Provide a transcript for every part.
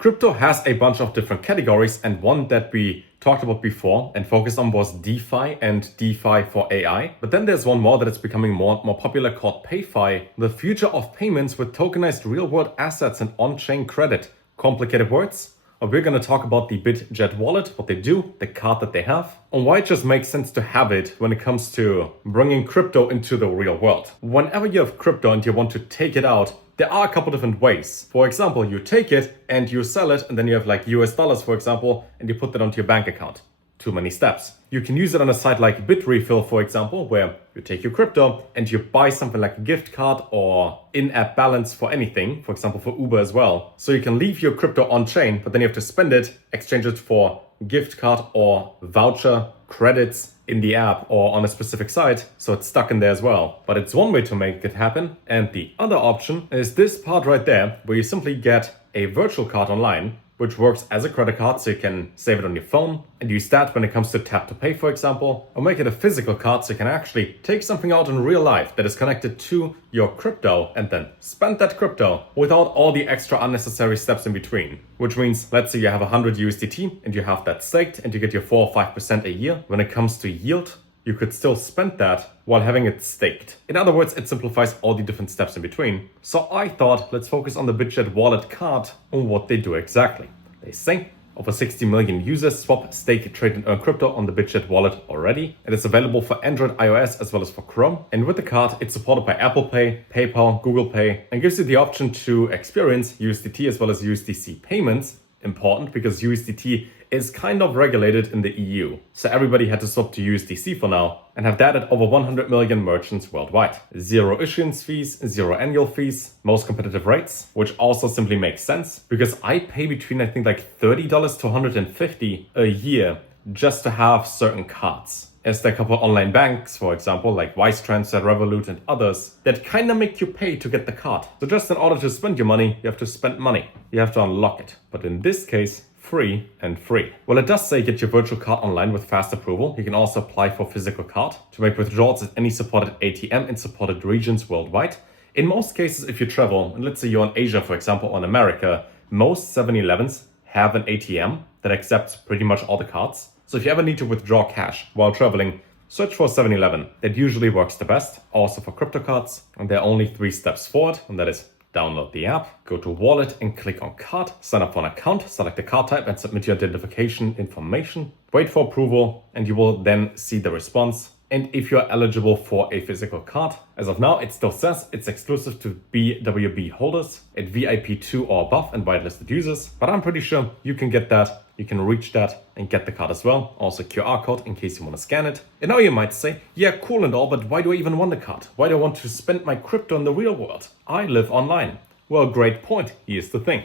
Crypto has a bunch of different categories, and one that we talked about before and focused on was DeFi and DeFi for AI. But then there's one more that is becoming more and more popular called PayFi, the future of payments with tokenized real-world assets and on-chain credit. Complicated words? But we're going to talk about the Bitget wallet, what they do, the card that they have, and why it just makes sense to have it when it comes to bringing crypto into the real world. Whenever you have crypto and you want to take it out, there are a couple different ways. For example, you take it and you sell it, and then you have like US dollars, for example, and you put that onto your bank account. Too many steps. You can use it on a site like Bitrefill, for example, where you take your crypto and you buy something like a gift card or in-app balance for anything, for example, for Uber as well. So you can leave your crypto on-chain, but then you have to spend it, exchange it for gift card or voucher credits in the app or on a specific site, so it's stuck in there as well. But it's one way to make it happen, and the other option is this part right there, where you simply get a virtual card online, which works as a credit card, so you can save it on your phone and use that when it comes to tap to pay, for example, or make it a physical card so you can actually take something out in real life that is connected to your crypto and then spend that crypto without all the extra unnecessary steps in between. Which means, let's say you have 100 USDT and you have that staked and you get your 4 or 5% a year. When it comes to yield, you could still spend that while having it staked. In other words, it simplifies all the different steps in between. So I thought, let's focus on the Bitget wallet card and what they do exactly. They say over 60 million users swap, stake, trade, and earn crypto on the Bitget wallet already. It is available for Android, iOS, as well as for Chrome. And with the card, it's supported by Apple Pay, PayPal, Google Pay, and gives you the option to experience USDT as well as USDC payments. Important because USDT is kind of regulated in the EU. So everybody had to swap to USDC for now and have that at over 100 million merchants worldwide. Zero issuance fees, zero annual fees, most competitive rates, which also simply makes sense because I pay between I think like $30 to $150 a year just to have certain cards. As there are a couple of online banks, for example, like Wise Transfer, Revolut, and others, that kind of make you pay to get the card. So just in order to spend your money, you have to spend money. You have to unlock it. But in this case, free and free. Well, it does say get your virtual card online with fast approval. You can also apply for physical card to make withdrawals at any supported ATM in supported regions worldwide. In most cases, if you travel, and let's say you're in Asia, for example, or in America, most 7-Elevens have an ATM that accepts pretty much all the cards. So if you ever need to withdraw cash while traveling, search for 7-Eleven. That usually works the best, also for crypto cards. And there are only 3 steps forward, and that is download the app, go to wallet and click on card, sign up for an account, select the card type and submit your identification information. Wait for approval and you will then see the response. And if you're eligible for a physical card, as of now, it still says it's exclusive to BWB holders at VIP 2 or above and whitelisted users. But I'm pretty sure you can get that. You can reach that and get the card as well. Also QR code in case you want to scan it. And now you might say, yeah, cool and all, but why do I even want a card? Why do I want to spend my crypto in the real world? I live online. Well, great point. Here's the thing.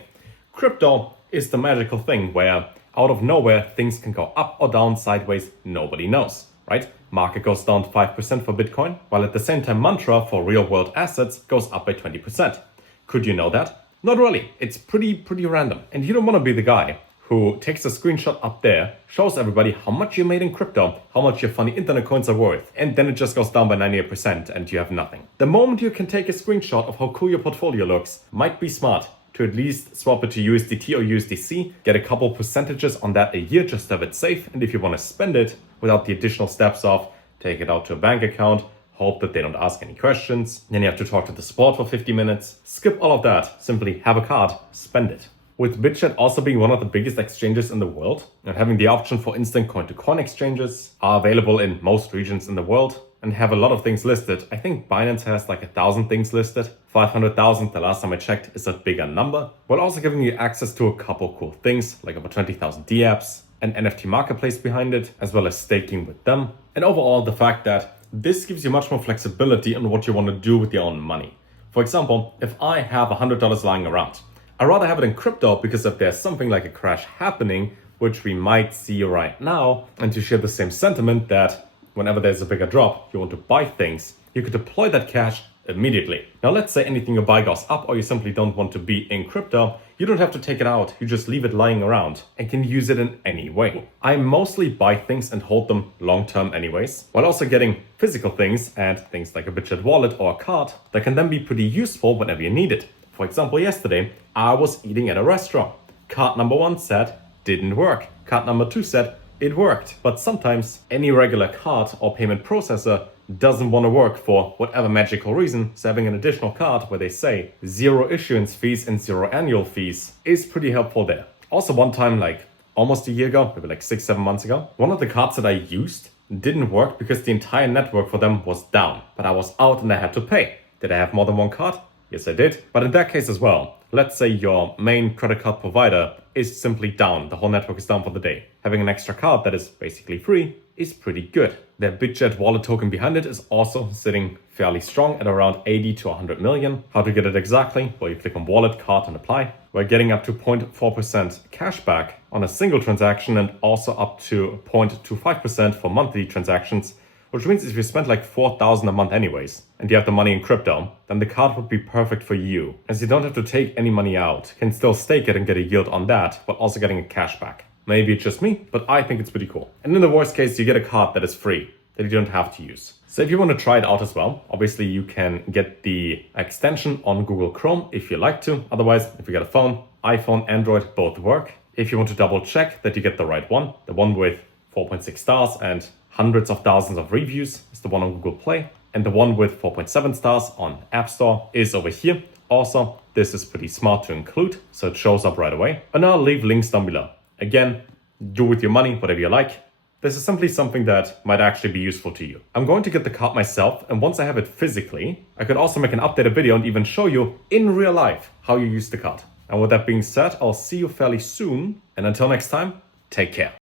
Crypto is the magical thing where out of nowhere, things can go up or down, sideways, nobody knows, right? Market goes down 5% for Bitcoin, while at the same time Mantra for real world assets goes up by 20%. Could you know that? Not really. It's pretty random. And you don't want to be the guy who takes a screenshot up there, shows everybody how much you made in crypto, how much your funny internet coins are worth, and then it just goes down by 98% and you have nothing. The moment you can take a screenshot of how cool your portfolio looks, might be smart to at least swap it to USDT or USDC, get a couple percentages on that a year just to have it safe, and if you want to spend it without the additional steps of take it out to a bank account, hope that they don't ask any questions, then you have to talk to the support for 50 minutes, skip all of that, simply have a card, spend it. With Bitget also being one of the biggest exchanges in the world and having the option for instant coin-to-coin exchanges are available in most regions in the world and have a lot of things listed. I think Binance has like 1,000 things listed. 500,000, the last time I checked, is a bigger number. While also giving you access to a couple cool things like about 20,000 dApps, an NFT marketplace behind it, as well as staking with them. And overall, the fact that this gives you much more flexibility on what you want to do with your own money. For example, if I have $100 lying around, I'd rather have it in crypto because if there's something like a crash happening, which we might see right now, and to share the same sentiment that whenever there's a bigger drop, you want to buy things, you could deploy that cash immediately. Now, let's say anything you buy goes up or you simply don't want to be in crypto, you don't have to take it out, you just leave it lying around and can use it in any way. I mostly buy things and hold them long-term anyways, while also getting physical things and things like a Bitget wallet or a card that can then be pretty useful whenever you need it. For example, yesterday, I was eating at a restaurant. Card number 1 said didn't work. Card number 2 said it worked. But sometimes any regular card or payment processor doesn't want to work for whatever magical reason, so having an additional card where they say 0 issuance fees and 0 annual fees is pretty helpful there. Also, one time, like almost a year ago, maybe like 6-7 months ago, one of the cards that I used didn't work because the entire network for them was down, but I was out and I had to pay. Did I have more than one card? Yes, I did. But in that case as well, let's say your main credit card provider is simply down. The whole network is down for the day. Having an extra card that is basically free is pretty good. Their Bitget wallet token behind it is also sitting fairly strong at around 80 to 100 million. How to get it exactly? Well, you click on wallet, card and apply. We're getting up to 0.4% cash back on a single transaction and also up to 0.25% for monthly transactions, which means if you spend like 4,000 a month anyways, and you have the money in crypto, then the card would be perfect for you, as you don't have to take any money out, can still stake it and get a yield on that, while also getting a cash back. Maybe it's just me, but I think it's pretty cool. And in the worst case, you get a card that is free, that you don't have to use. So if you want to try it out as well, obviously you can get the extension on Google Chrome if you like to. Otherwise, if you get a phone, iPhone, Android, both work. If you want to double check that you get the right one, the one with 4.6 stars and hundreds of thousands of reviews is the one on Google Play. And the one with 4.7 stars on App Store is over here. Also, this is pretty smart to include, so it shows up right away. And I'll leave links down below. Again, do with your money whatever you like. This is simply something that might actually be useful to you. I'm going to get the card myself, and once I have it physically, I could also make an updated video and even show you in real life how you use the card. And with that being said, I'll see you fairly soon. And until next time, take care.